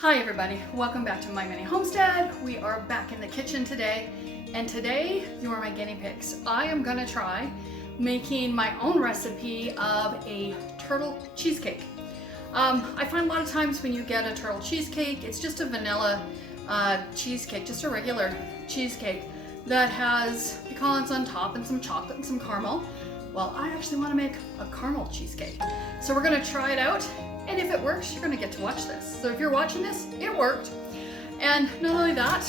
Hi everybody, welcome back to My Mini Homestead. We are back in the kitchen today, and today you are my guinea pigs. I am gonna try making my own recipe of a turtle cheesecake. I find a lot of times when you get a turtle cheesecake, it's just a vanilla cheesecake, just a regular cheesecake that has pecans on top and some chocolate and some caramel. Well, I actually want to make a caramel cheesecake. So we're gonna try it out. And if it works, you're gonna get to watch this. So if you're watching this, it worked. And not only that,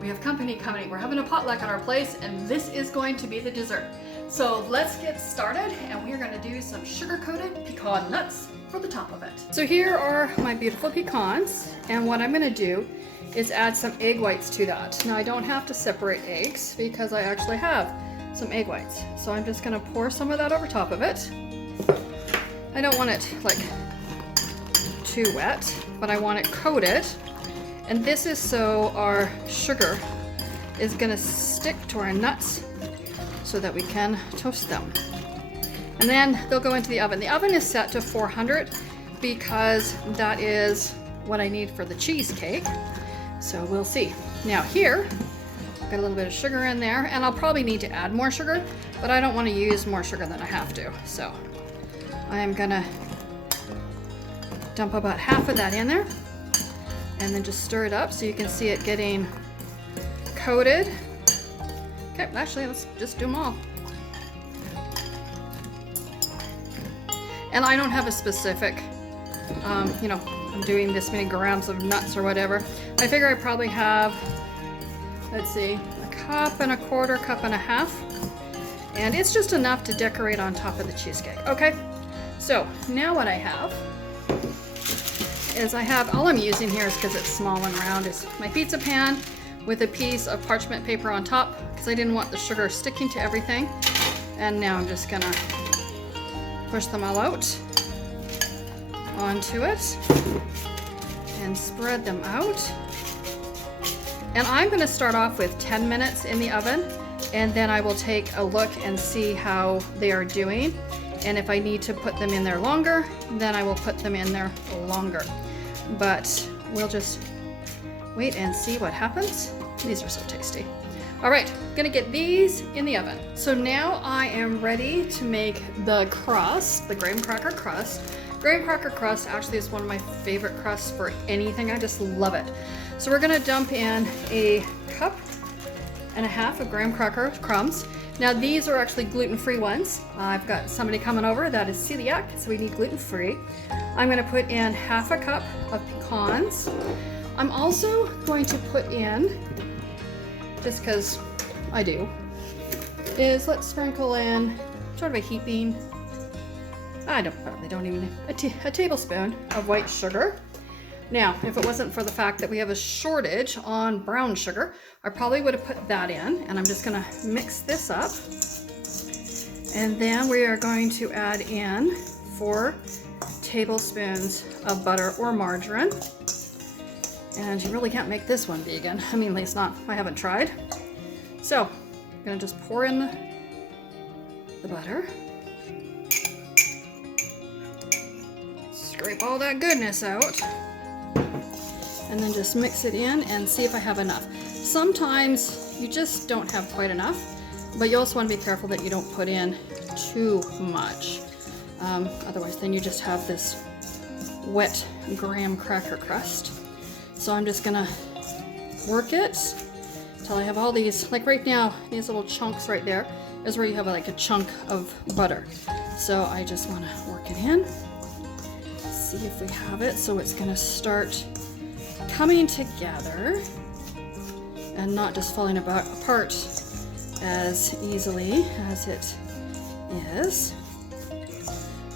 we have company coming. We're having a potluck at our place, and this is going to be the dessert. So let's get started, and we're gonna do some sugar-coated pecan nuts for the top of it. So here are my beautiful pecans, and what I'm gonna do is add some egg whites to that. Now I don't have to separate eggs because I actually have some egg whites. So I'm just gonna pour some of that over top of it. I don't want it like too wet, but I want it coated. And this is so our sugar is gonna stick to our nuts so that we can toast them. And then they'll go into the oven. The oven is set to 400 because that is what I need for the cheesecake. So we'll see. Now here, got a little bit of sugar in there, and I'll probably need to add more sugar, but I don't want to use more sugar than I have to. So I am gonna dump about half of that in there and then just stir it up so you can see it getting coated. Okay, actually let's just do them all. And I don't have a specific, I'm doing this many grams of nuts or whatever. I figure I probably have, let's see, a cup and a quarter, cup and a half. And it's just enough to decorate on top of the cheesecake, okay? So now what I have is all I'm using here is because it's small and round, is my pizza pan with a piece of parchment paper on top because I didn't want the sugar sticking to everything. And now I'm just gonna push them all out onto it and spread them out. And I'm gonna start off with 10 minutes in the oven, and then I will take a look and see how they are doing. And if I need to put them in there longer, then I will put them in there longer. But we'll just wait and see what happens. These are so tasty. All right, gonna get these in the oven. So now I am ready to make the crust, the graham cracker crust. Graham cracker crust actually is one of my favorite crusts for anything. I just love it. So we're gonna dump in a cup and a half of graham cracker crumbs. Now these are actually gluten-free ones. I've got somebody coming over that is celiac, so we need gluten-free. I'm gonna put in half a cup of pecans. I'm also going to put in, just because I do, is let's sprinkle in sort of a heaping, probably don't even, a tablespoon of white sugar. Now, if it wasn't for the fact that we have a shortage on brown sugar, I probably would have put that in, and I'm just gonna mix this up. And then we are going to add in 4 tablespoons of butter or margarine. And you really can't make this one vegan. I mean, at least not, I haven't tried. So, I'm gonna just pour in the butter. Scrape all that goodness out. And then just mix it in and see if I have enough. Sometimes you just don't have quite enough, but you also want to be careful that you don't put in too much. Otherwise then you just have this wet graham cracker crust. So I'm just gonna work it until I have all these, like right now, these little chunks right there is where you have like a chunk of butter. So I just want to work it in, see if we have it. So it's gonna start coming together and not just falling apart as easily as it is.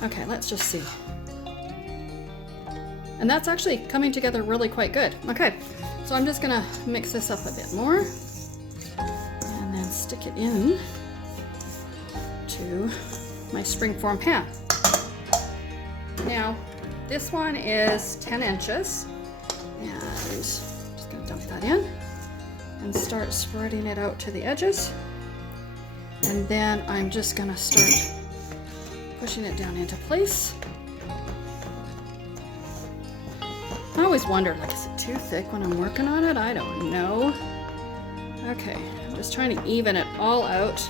Okay, let's just see. And that's actually coming together really quite good. Okay, so I'm just gonna mix this up a bit more and then stick it in to my springform pan. Now, this one is 10 inches. And just gonna dump that in and start spreading it out to the edges. And then I'm just gonna start pushing it down into place. I always wondered, like, is it too thick when I'm working on it? I don't know. Okay, I'm just trying to even it all out.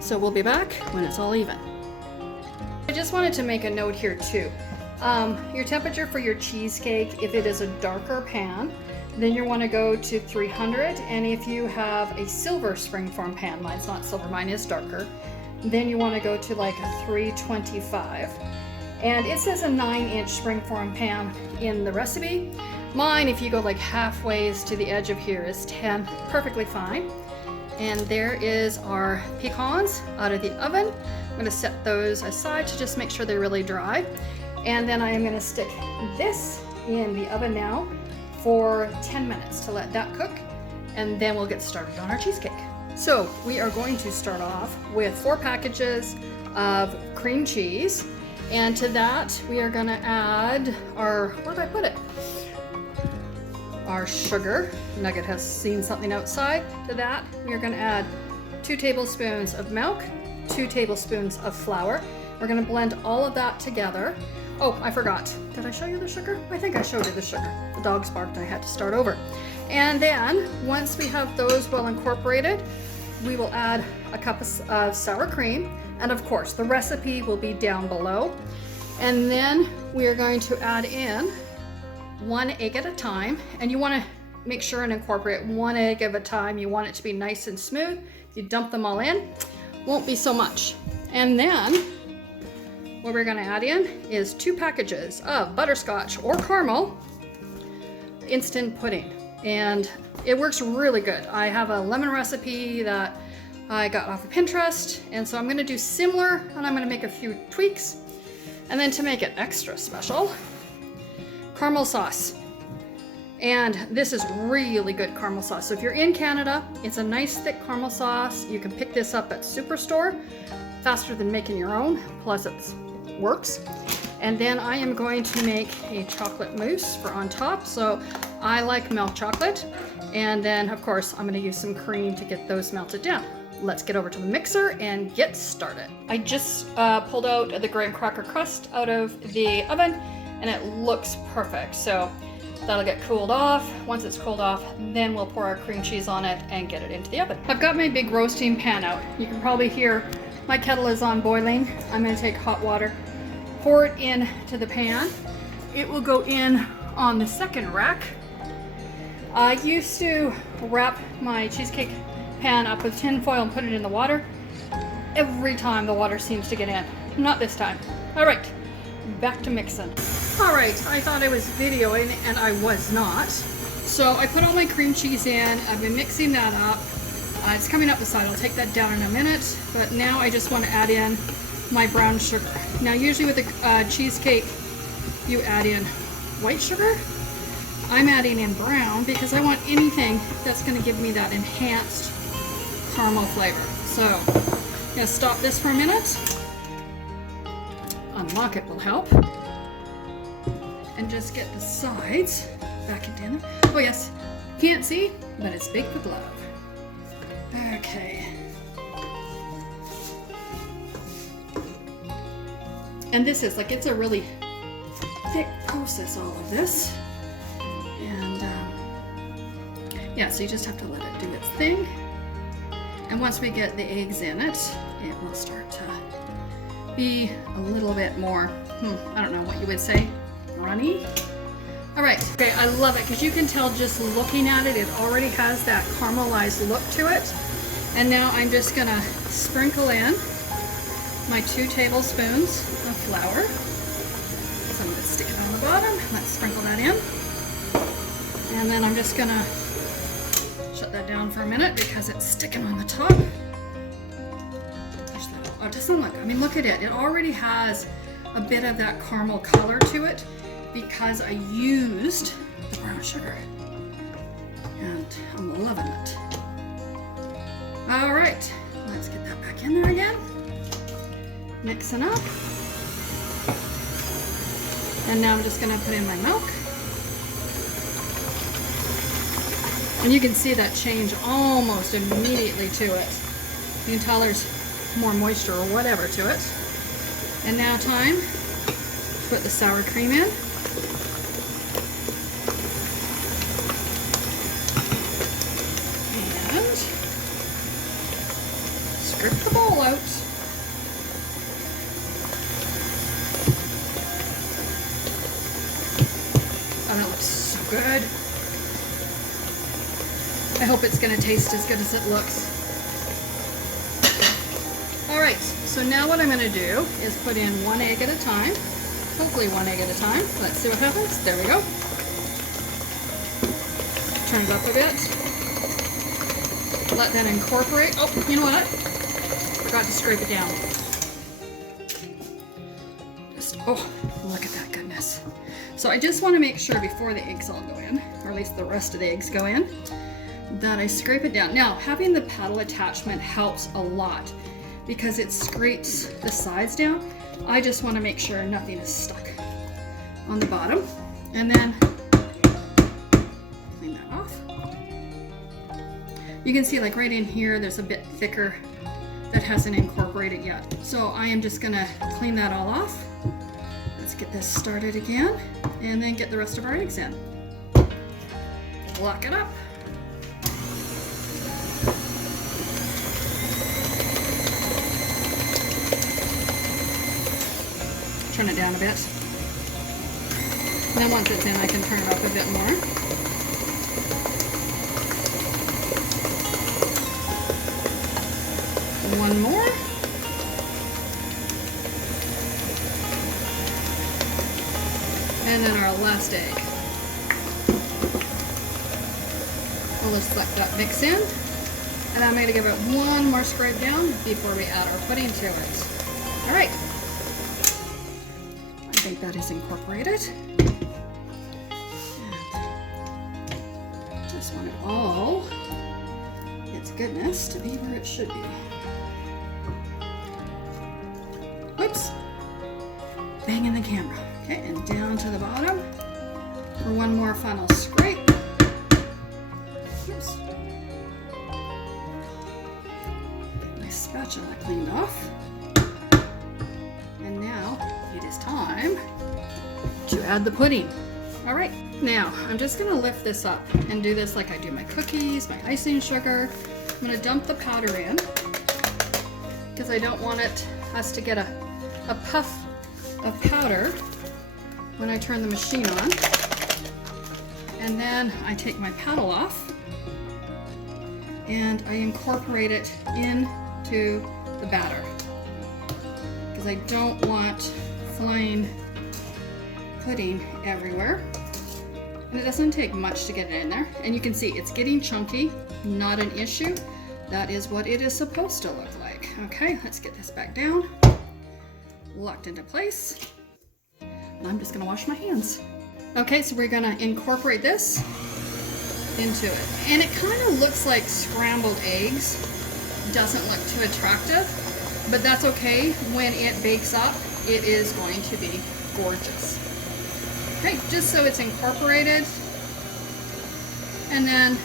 So we'll be back when it's all even. I just wanted to make a note here too. Your temperature for your cheesecake, if it is a darker pan, then you want to go to 300. And if you have a silver springform pan, mine's not silver, mine is darker, then you want to go to like a 325. And it says a 9-inch springform pan in the recipe. Mine, if you go like halfway to the edge of here, is 10, perfectly fine. And there is our pecans out of the oven. I'm going to set those aside to just make sure they're really dry. And then I am going to stick this in the oven now for 10 minutes to let that cook. And then we'll get started on our cheesecake. So we are going to start off with 4 packages of cream cheese. And to that, we are going to add our, where did I put it? Our sugar. Nugget has seen something outside. To that, we are going to add 2 tablespoons of milk, 2 tablespoons of flour. We're going to blend all of that together. Oh, I forgot. Did I show you the sugar? I think I showed you the sugar. The dogs barked and I had to start over. And then, once we have those well incorporated, we will add a cup of sour cream. And of course, the recipe will be down below. And then we are going to add in 1 egg at a time. And you want to make sure and incorporate 1 egg at a time. You want it to be nice and smooth. If you dump them all in, won't be so much. And then what we're going to add in is 2 packages of butterscotch or caramel instant pudding. And it works really good. I have a lemon recipe that I got off of Pinterest, and so I'm going to do similar, and I'm going to make a few tweaks. And then to make it extra special, caramel sauce. And this is really good caramel sauce. So if you're in Canada, it's a nice thick caramel sauce. You can pick this up at Superstore, faster than making your own, plus it works. And then I am going to make a chocolate mousse for on top. So I like milk chocolate. And then of course, I'm going to use some cream to get those melted down. Let's get over to the mixer and get started. I just pulled out the graham cracker crust out of the oven and it looks perfect. So that'll get cooled off. Once it's cooled off, then we'll pour our cream cheese on it and get it into the oven. I've got my big roasting pan out. You can probably hear my kettle is on boiling. I'm gonna take hot water, pour it into the pan. It will go in on the second rack. I used to wrap my cheesecake pan up with tin foil and put it in the water. Every time the water seems to get in. Not this time. All right, back to mixing. All right, I thought I was videoing and I was not. So I put all my cream cheese in. I've been mixing that up. It's coming up the side. I'll take that down in a minute. But now I just want to add in my brown sugar. Now usually with a cheesecake, you add in white sugar. I'm adding in brown because I want anything that's going to give me that enhanced caramel flavor. So I'm going to stop this for a minute. Unlock it will help. And just get the sides back into them. Oh yes, can't see, but it's big with love. Okay. And this is like, it's a really thick process, all of this. And yeah, so you just have to let it do its thing. And once we get the eggs in it, it will start to be a little bit more, I don't know what you would say, runny. All right, okay, I love it because you can tell just looking at it, it already has that caramelized look to it. And now I'm just gonna sprinkle in my 2 tablespoons of flour. So I'm gonna stick it on the bottom. Let's sprinkle that in. And then I'm just gonna shut that down for a minute because it's sticking on the top. Oh, it doesn't look, I mean, look at it. It already has a bit of that caramel color to it because I used the brown sugar. And I'm loving it. All right, let's get that back in there again. Mixing up. And now I'm just gonna put in my milk. And you can see that change almost immediately to it. You can tell there's more moisture or whatever to it. And now time to put the sour cream in. rip the bowl out. Oh, that looks so good. I hope it's going to taste as good as it looks. All right, so now what I'm going to do is put in 1 egg at a time. Hopefully 1 egg at a time. Let's see what happens. There we go. Turn it up a bit. Let that incorporate. Oh, you know what? Forgot to scrape it down. Oh, look at that goodness. So I just want to make sure before the eggs all go in, or at least the rest of the eggs go in, that I scrape it down. Now, having the paddle attachment helps a lot because it scrapes the sides down. I just want to make sure nothing is stuck on the bottom. And then clean that off. You can see like right in here, there's a bit thicker that hasn't incorporated yet. So I am just gonna clean that all off. Let's get this started again and then get the rest of our eggs in. Lock it up. Turn it down a bit. And then once it's in, I can turn it up a bit more. One more. And then our last egg. We'll just let that mix in. And I'm going to give it one more scrape down before we add our pudding to it. All right. I think that is incorporated. And just want it all, its goodness, to be where it should be. Whoops. Banging the camera. Okay, and down to the bottom for one more final scrape. Oops. Get my spatula cleaned off. And now it is time to add the pudding. All right, now I'm just gonna lift this up and do this like I do my cookies, my icing sugar. I'm gonna dump the powder in because I don't want us to get a puff of powder when I turn the machine on. And then I take my paddle off and I incorporate it into the batter because I don't want flying pudding everywhere. And it doesn't take much to get it in there. And you can see it's getting chunky, not an issue. That is what it is supposed to look like. Okay, let's get this back down. Locked into place. And I'm just gonna wash my hands. Okay, so we're gonna incorporate this into it. And it kind of looks like scrambled eggs. Doesn't look too attractive, but that's okay. When it bakes up, it is going to be gorgeous. Okay, just so it's incorporated. And then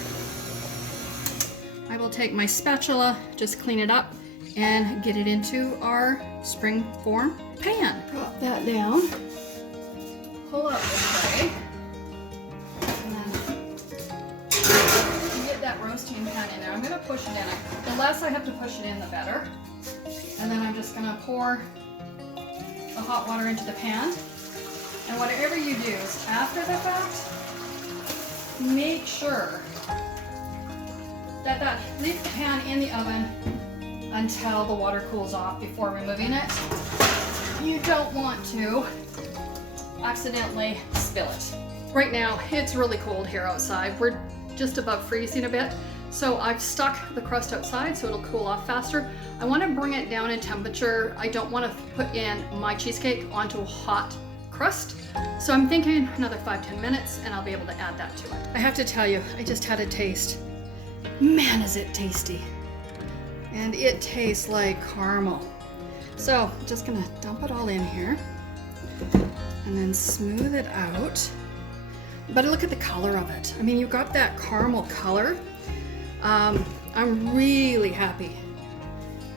I will take my spatula, just clean it up, and get it into our springform pan. Drop that down, pull out the tray, and then get that roasting pan in there. I'm gonna push it in. The less I have to push it in, the better. And then I'm just gonna pour the hot water into the pan. And whatever you do is after the fact, make sure that leave the pan in the oven until the water cools off before removing it. You don't want to accidentally spill it. Right now, it's really cold here outside. We're just above freezing a bit. So I've stuck the crust outside so it'll cool off faster. I want to bring it down in temperature. I don't want to put in my cheesecake onto a hot crust. So I'm thinking another 5-10 minutes and I'll be able to add that to it. I have to tell you, I just had a taste. Man, is it tasty. And it tastes like caramel. So I'm just gonna dump it all in here and then smooth it out. But look at the color of it. I mean, you got that caramel color. I'm really happy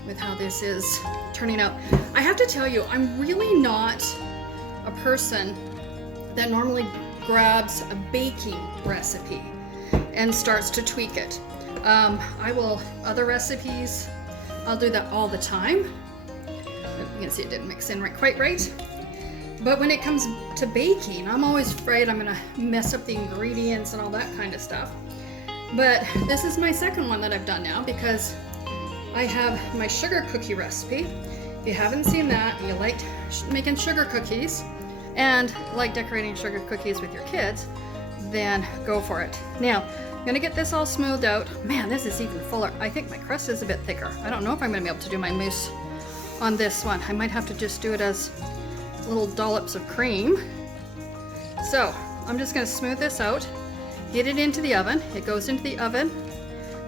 with how this is turning out. I have to tell you, I'm really not a person that normally grabs a baking recipe and starts to tweak it. I will, other recipes I'll do that all the time. You can see it didn't mix in quite right. But when it comes to baking, I'm always afraid I'm gonna mess up the ingredients and all that kind of stuff. But this is my second one that I've done now because I have my sugar cookie recipe. If you haven't seen that, you like making sugar cookies and like decorating sugar cookies with your kids, then go for it. Now, I'm gonna get this all smoothed out. Man, this is even fuller. I think my crust is a bit thicker. I don't know if I'm gonna be able to do my mousse on this one. I might have to just do it as little dollops of cream. So I'm just gonna smooth this out, get it into the oven. It goes into the oven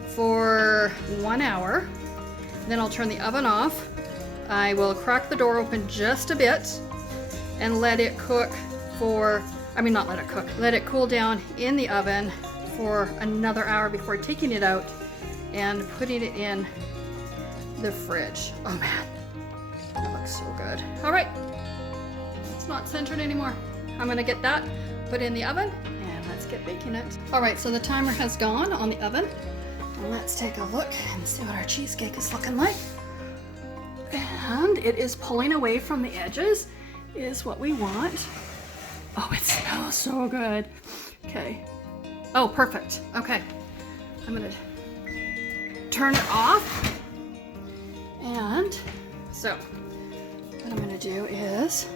for 1 hour. Then I'll turn the oven off. I will crack the door open just a bit and let it cook for, not let it cook, let it cool down in the oven for another hour before taking it out and putting it in the fridge. Oh man, that looks so good. All right, it's not centered anymore. I'm gonna get that put in the oven and let's get baking it. All right, so the timer has gone on the oven. And let's take a look and see what our cheesecake is looking like. And it is pulling away from the edges, is what we want. Oh, it smells so good. Okay. Oh, perfect. Okay. I'm gonna turn it off. And so what I'm gonna do is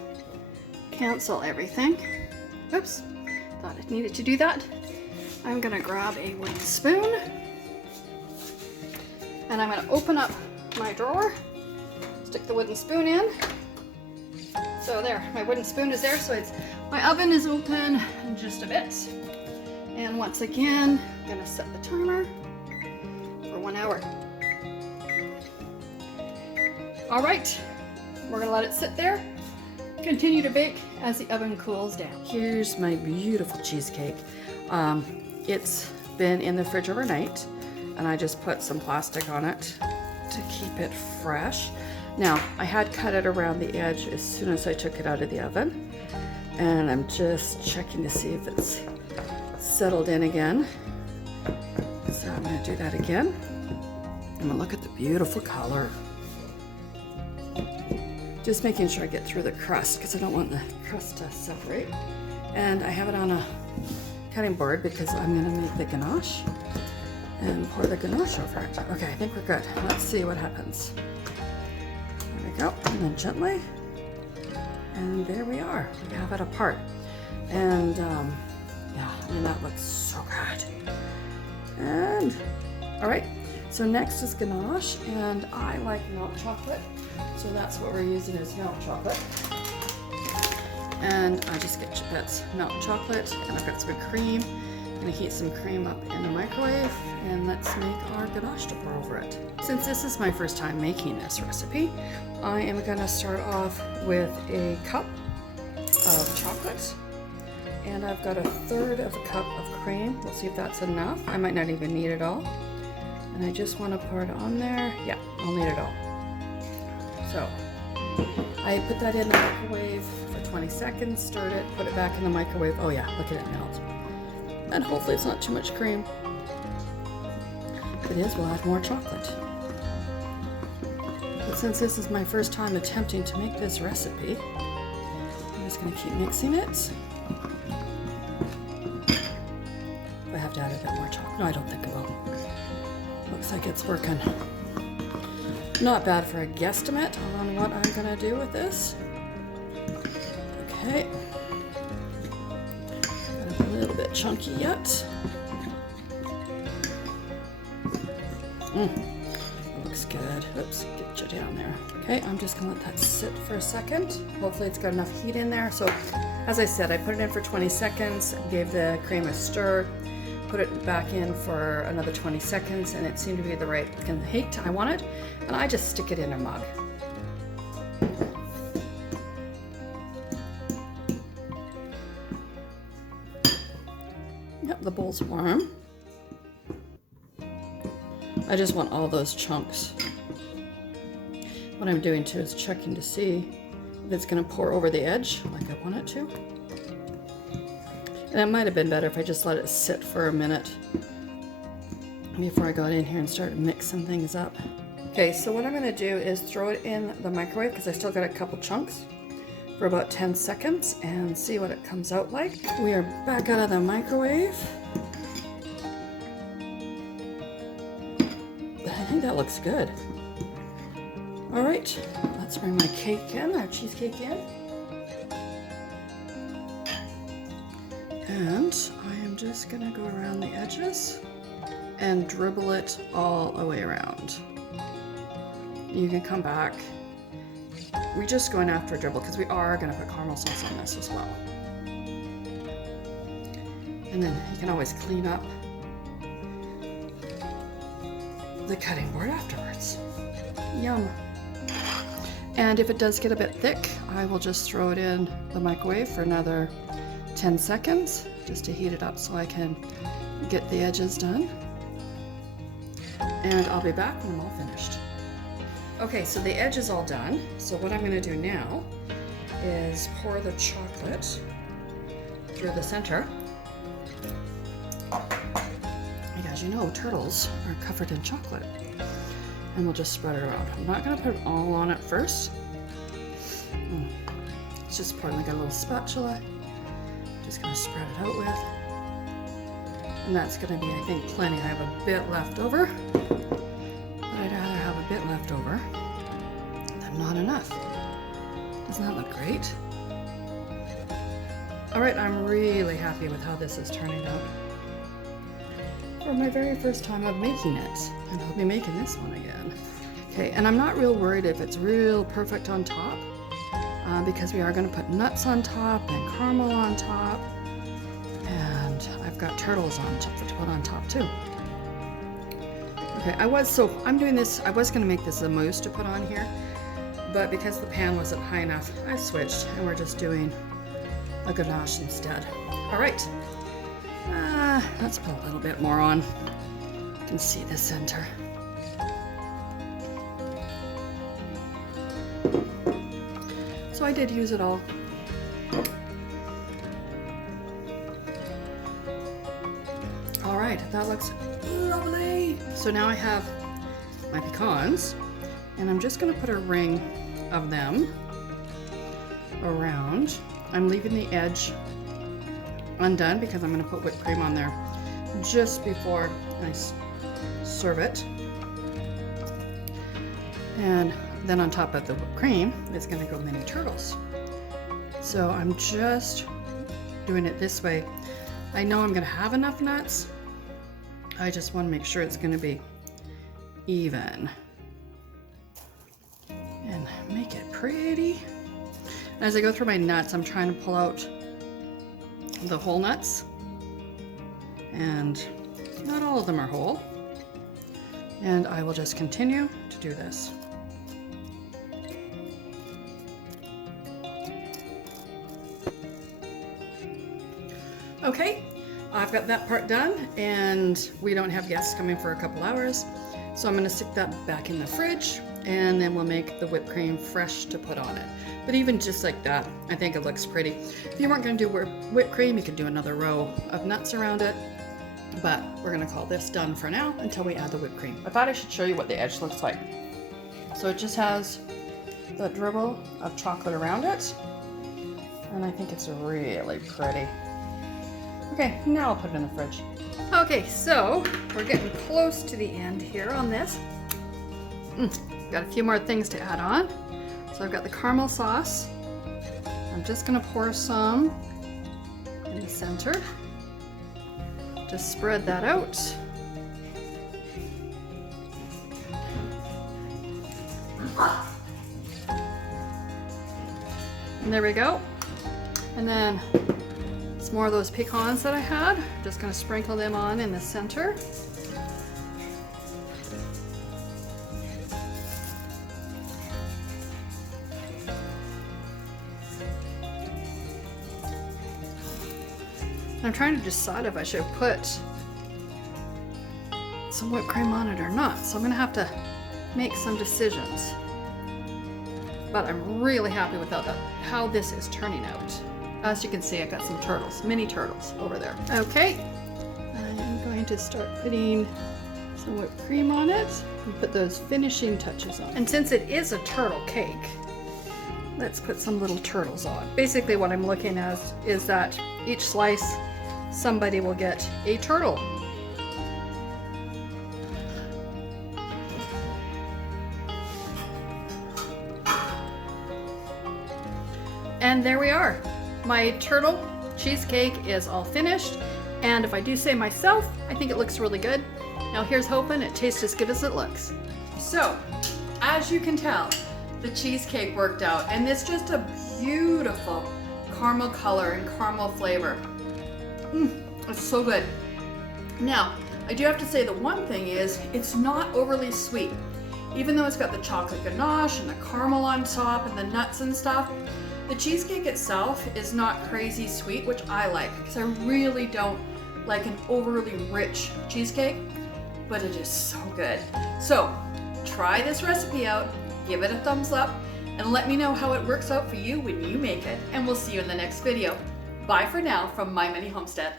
cancel everything. Oops, thought I needed to do that. I'm gonna grab a wooden spoon and I'm gonna open up my drawer, stick the wooden spoon in. So there, my wooden spoon is there, so my oven is open just a bit. And once again, I'm gonna set the timer for 1 hour. All right, we're gonna let it sit there. Continue to bake as the oven cools down. Here's my beautiful cheesecake. It's been in the fridge overnight, and I just put some plastic on it to keep it fresh. Now, I had cut it around the edge as soon as I took it out of the oven, and I'm just checking to see if it's settled in again. So I'm gonna do that again. I'm gonna look at the beautiful color. Just making sure I get through the crust because I don't want the crust to separate. And I have it on a cutting board because I'm gonna make the ganache and pour the ganache over it. Okay, I think we're good. Let's see what happens. There we go, and then gently. And there we are, we have it apart. And yeah, that looks so good. And, all right, so next is ganache, and I like milk chocolate. So that's what we're using is milk chocolate. And I just get bits milk chocolate, and I've got some cream. I'm gonna heat some cream up in the microwave, and let's make our ganache to pour over it. Since this is my first time making this recipe, I am gonna start off with a cup of chocolate, and I've got 1/3 of a cup of cream. We'll see if that's enough. I might not even need it all. And I just want to pour it on there. Yeah, I'll need it all. So I put that in the microwave for 20 seconds, stirred it, put it back in the microwave. Oh yeah, look at it melt. And hopefully it's not too much cream. If it is, we'll add more chocolate. But since this is my first time attempting to make this recipe, I'm just going to keep mixing it. I have to add a bit more chocolate. No, I don't think I will. Looks like it's working. Not bad for a guesstimate on what I'm gonna do with this. Okay. Got a little bit chunky yet. That looks good. Oops, get you down there. Okay, I'm just gonna let that sit for a second. Hopefully it's got enough heat in there. So, as I said, I put it in for 20 seconds, gave the cream a stir, put it back in for another 20 seconds, and it seemed to be the right kind of heat I wanted, and I just stick it in a mug. Yep, the bowl's warm. I just want all those chunks. What I'm doing too is checking to see if it's going to pour over the edge like I want it to. And it might have been better if I just let it sit for a minute before I got in here and started mixing things up. Okay, so what I'm going to do is throw it in the microwave because I still got a couple chunks for about 10 seconds and see what it comes out like. We are back out of the microwave. I think that looks good. All right, let's bring my cake in, our cheesecake in. And I am just gonna go around the edges and dribble it all the way around. You can come back. We're just going after a dribble because we are gonna put caramel sauce on this as well. And then you can always clean up the cutting board afterwards. Yum. And if it does get a bit thick, I will just throw it in the microwave for another 10 seconds just to heat it up so I can get the edges done. And I'll be back when I'm all finished. Okay, so the edge is all done. So what I'm going to do now is pour the chocolate through the center. Because you know turtles are covered in chocolate. And we'll just spread it around. I'm not going to put it all on it first. It's just pouring like a little spatula. Just going to spread it out with. And that's going to be, I think, plenty. I have a bit left over. But I'd rather have a bit left over than not enough. Doesn't that look great? Alright, I'm really happy with how this is turning out. For my very first time of making it. And I'll be making this one again. Okay, and I'm not real worried if it's real perfect on top. Because we are going to put nuts on top and caramel on top. And I've got turtles on top to put on top too. Okay, I'm doing this, I was going to make this a mousse to put on here. But because the pan wasn't high enough, I switched and we're just doing a ganache instead. Alright. Let's put a little bit more on. You can see the center. So I did use it all. All right, that looks lovely. So now I have my pecans, and I'm just gonna put a ring of them around. I'm leaving the edge undone because I'm gonna put whipped cream on there just before I serve it. And then on top of the whipped cream is going to go mini turtles. So I'm just doing it this way. I know I'm going to have enough nuts. I just want to make sure it's going to be even. And make it pretty. And as I go through my nuts, I'm trying to pull out the whole nuts. And not all of them are whole. And I will just continue to do this. Okay, I've got that part done, and we don't have guests coming for a couple hours, so I'm going to stick that back in the fridge, and then we'll make the whipped cream fresh to put on it. But even just like that, I think it looks pretty. If you weren't going to do whipped cream, you could do another row of nuts around it, but we're going to call this done for now until we add the whipped cream. I thought I should show you what the edge looks like. So it just has the dribble of chocolate around it, and I think it's really pretty. Okay, now I'll put it in the fridge. Okay, so we're getting close to the end here on this. Got a few more things to add on. So I've got the caramel sauce. I'm just gonna pour some in the center. Just spread that out. And there we go. And then some more of those pecans that I had. Just gonna sprinkle them on in the center. I'm trying to decide if I should put some whipped cream on it or not. So I'm gonna have to make some decisions. But I'm really happy with how this is turning out. As you can see, I got some turtles, mini turtles over there. Okay, I'm going to start putting some whipped cream on it and put those finishing touches on. And since it is a turtle cake, let's put some little turtles on. Basically what I'm looking at is that each slice somebody will get a turtle. And there we are. My turtle cheesecake is all finished. And if I do say myself, I think it looks really good. Now here's hoping it tastes as good as it looks. So, as you can tell, the cheesecake worked out, and it's just a beautiful caramel color and caramel flavor. It's so good. Now, I do have to say the one thing is it's not overly sweet. Even though it's got the chocolate ganache and the caramel on top and the nuts and stuff, the cheesecake itself is not crazy sweet, which I like because I really don't like an overly rich cheesecake, but it is so good. So try this recipe out, give it a thumbs up, and let me know how it works out for you when you make it. And we'll see you in the next video. Bye for now from My Mini Homestead.